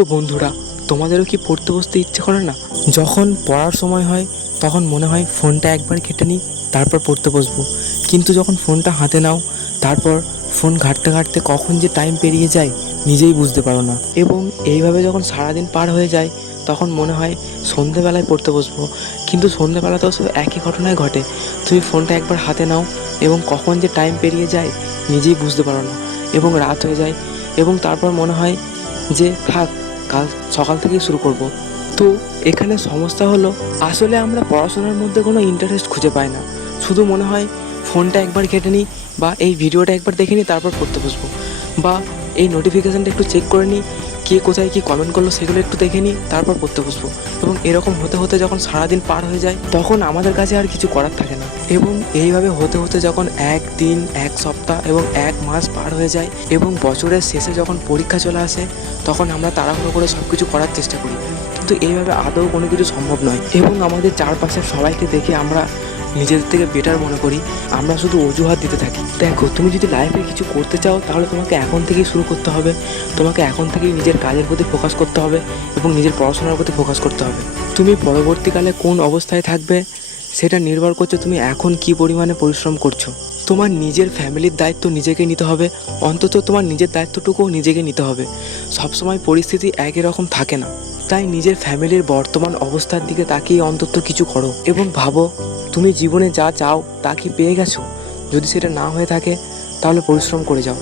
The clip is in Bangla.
তো বন্ধুরা, তোমাদেরও কি পড়তে বসতে ইচ্ছে করে না? যখন পড়ার সময় হয় তখন মনে হয় ফোনটা একবার ঘেঁটে নিই, তারপর পড়তে বসবো। কিন্তু যখন ফোনটা হাতে নাও, তারপর ফোন ঘাঁটতে ঘাঁটতে কখন যে টাইম পেরিয়ে যায় নিজেই বুঝতে পারো না। এবং এইভাবে যখন সারাদিন পার হয়ে যায় তখন মনে হয় সন্ধেবেলায় পড়তে বসবো, কিন্তু সন্ধেবেলাতেও সব একই ঘটনায় ঘটে। তুমি ফোনটা একবার হাতে নাও এবং কখন যে টাইম পেরিয়ে যায় নিজেই বুঝতে পারো না, এবং রাত হয়ে যায়। এবং তারপর মনে হয় যে থাক, কাল সকাল থেকেই শুরু করব। তো এখানে সমস্যা হলো, আসলে আমরা পড়াশোনার মধ্যে কোনো ইন্টারেস্ট খুঁজে পাই না। শুধু মনে হয় ফোনটা একবার ঘেঁটে নিই, বা এই ভিডিওটা একবার দেখে নিই, তারপর পড়তে বসবো, বা এই নোটিফিকেশানটা একটু চেক করে নিই, কে কোথায় কী কমেন্ট করলো সেগুলো একটু দেখে নিই, তারপর পড়তে বসবো। এবং এরকম হতে হতে যখন সারাদিন পার হয়ে যায় তখন আমাদের কাছে আর কিছু করার থাকে না। এবং এইভাবে হতে হতে যখন একদিন, এক সপ্তাহ এবং এক মাস পার হয়ে যায় এবং বছরের শেষে যখন পরীক্ষা চলে আসে, তখন আমরা তাড়াহুড়ো করে সব কিছু করার চেষ্টা করি, কিন্তু এইভাবে আদৌ কোনো কিছু সম্ভব নয়। এবং আমাদের চারপাশের সবাইকে দেখে আমরা নিজেদের থেকে বেটার মনে করি, আমরা শুধু অজুহাত দিতে থাকি। দেখো, তুমি যদি লাইফে কিছু করতে চাও তাহলে তোমাকে এখন থেকেই শুরু করতে হবে। তোমাকে এখন থেকেই নিজের কাজের প্রতি ফোকাস করতে হবে এবং নিজের পড়াশোনার প্রতি ফোকাস করতে হবে। তুমি পরবর্তীকালে কোন অবস্থায় থাকবে সেটা নির্ভর করছে তুমি এখন কী পরিমাণে পরিশ্রম করছো। তোমার নিজের ফ্যামিলির দায়িত্ব নিজেকে নিতে হবে, অন্তত তোমার নিজের দায়িত্বটুকুও নিজেকে নিতে হবে। সবসময় পরিস্থিতি একই রকম থাকে না, তাই নিজের ফ্যামিলির বর্তমান অবস্থার দিকে তাকিয়ে অন্তত কিছু করো এবং ভাবো তুমি জীবনে যা চাও তা কি পেয়ে গেছো। যদি সেটা না হয়ে থাকে তাহলে পরিশ্রম করে যাও।